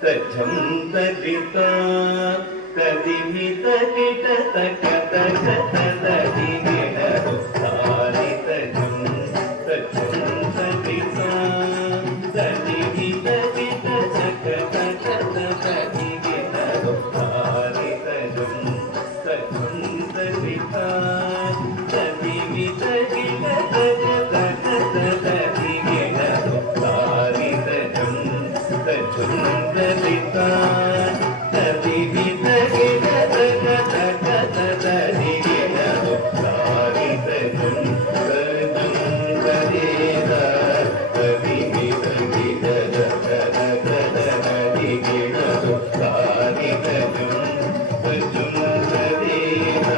తజం తరిత తదిమి తరిత తక తక తదిగిన తారి తజం తజం తరిత తదిమి తరిత తక తక తదిగిన తారి తజం తజం తరిత తదిమి తరిత తక తక తదిగిన తారి తజం తజం తరిత తదిమి తరిత తక తక తదిగిన తారి తజం తజం తరిత తదిమి తరిత తక తక తదిగిన తారి తజం తజం తరిత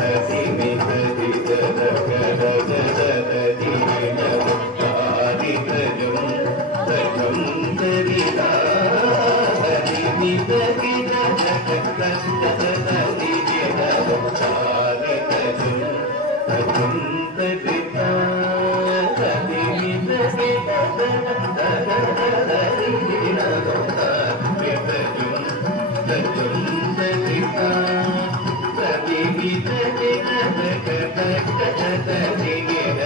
తదిమి తరిత తక తక తదిగిన తారి తజం తజం తరిత తదిమి తరిత తక తక తదిగిన తారి తజం తజం తరిత తదిమి తరిత తక తక తదిగిన తారి తజం తజం తరిత తదిమి తరిత తక తక తదిగిన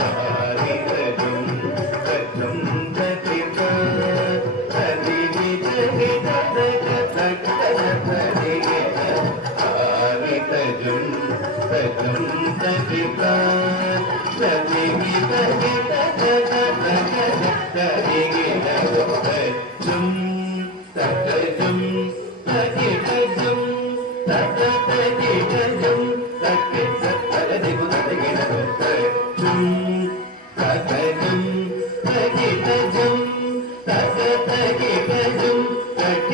తారి తజం తజం తరిత తదిమి తరిత తక తక తదిగిన తారి తజం తజం తరిత తదిమి తరిత తక తక తదిగిన తజం తజం తగిటజం తక తగిటజం తక తదిగు తదిగిన తజం తజం తగిటజం తక తగిటజం తక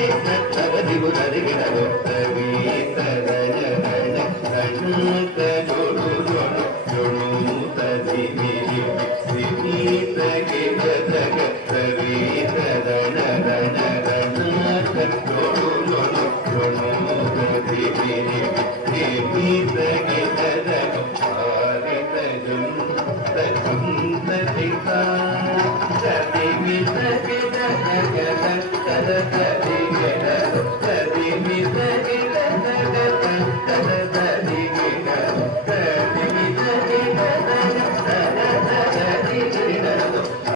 తదిగు తదిగిన తవి తదయ తజ తజోడు జోడు తదిమి సిని తగిట తక తవి తదన దన దన తజోడు జోడు తదిమి సిని తగిట తక తారి తజం తజం తరిత తదిమి తగిట తక తక తదిగిన